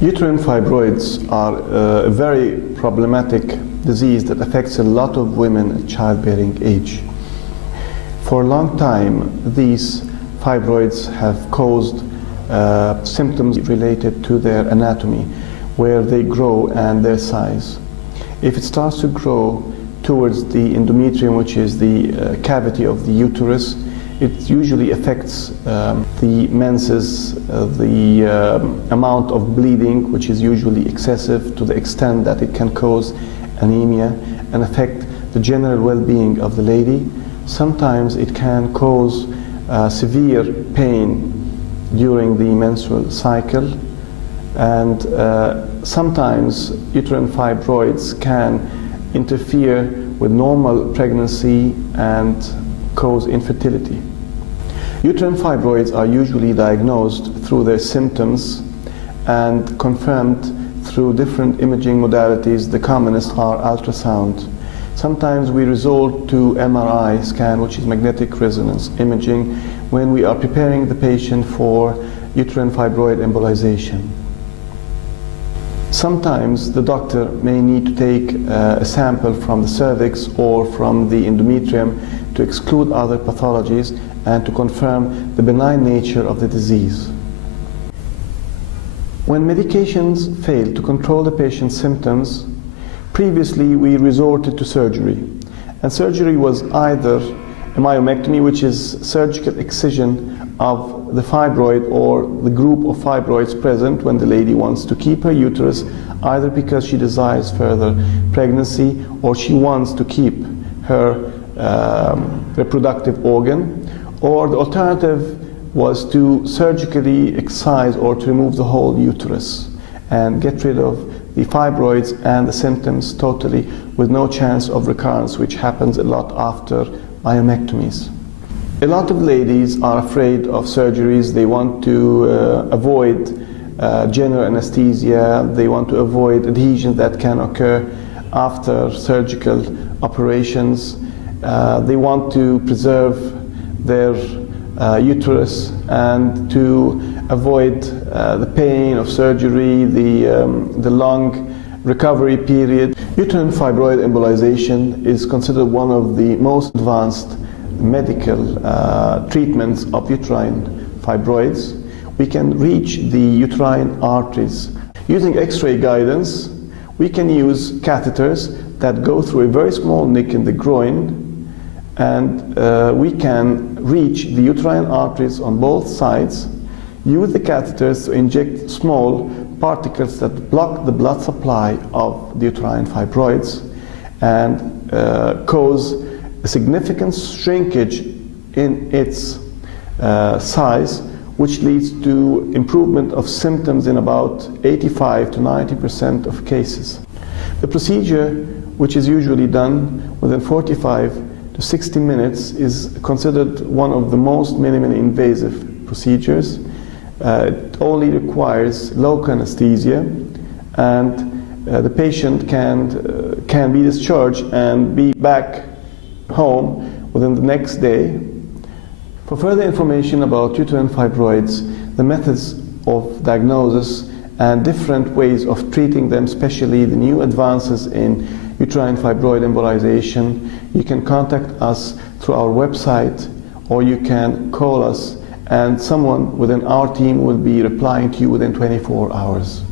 Uterine fibroids are a very problematic disease that affects a lot of women at childbearing age. For a long time, these fibroids have caused symptoms related to their anatomy, where they grow and their size. If it starts to grow towards the endometrium, which is the cavity of the uterus, it usually affects the menses, the amount of bleeding, which is usually excessive to the extent that it can cause anemia and affect the general well-being of the lady. Sometimes it can cause severe pain during the menstrual cycle, and sometimes uterine fibroids can interfere with normal pregnancy and cause infertility. Uterine fibroids are usually diagnosed through their symptoms and confirmed through different imaging modalities. The commonest are ultrasound. Sometimes we resort to MRI scan, which is magnetic resonance imaging, when we are preparing the patient for uterine fibroid embolization. Sometimes the doctor may need to take a sample from the cervix or from the endometrium to exclude other pathologies and to confirm the benign nature of the disease. When medications fail to control the patient's symptoms, previously we resorted to surgery. And surgery was either a myomectomy, which is surgical excision of the fibroid or the group of fibroids present when the lady wants to keep her uterus, either because she desires further pregnancy or she wants to keep her reproductive organ, or the alternative was to surgically excise or to remove the whole uterus and get rid of the fibroids and the symptoms totally, with no chance of recurrence, which happens a lot after myomectomies. A lot of ladies are afraid of surgeries. They want to avoid general anesthesia. They want to avoid adhesions that can occur after surgical operations. They want to preserve their uterus and to avoid the pain of surgery, the long recovery period. Uterine fibroid embolization is considered one of the most advanced medical treatments of uterine fibroids. We can reach the uterine arteries. Using X-ray guidance, we can use catheters that go through a very small nick in the groin, and we can reach the uterine arteries on both sides, use the catheters to inject small particles that block the blood supply of the uterine fibroids and cause a significant shrinkage in its size, which leads to improvement of symptoms in about 85 to 90% of cases. The procedure, which is usually done within 45 to 60 minutes, is considered one of the most minimally invasive procedures. It only requires local anesthesia, and the patient can be discharged and be back home within the next day. For further information about uterine fibroids, the methods of diagnosis and different ways of treating them, especially the new advances in uterine fibroid embolization, you can contact us through our website, or you can call us and someone within our team will be replying to you within 24 hours.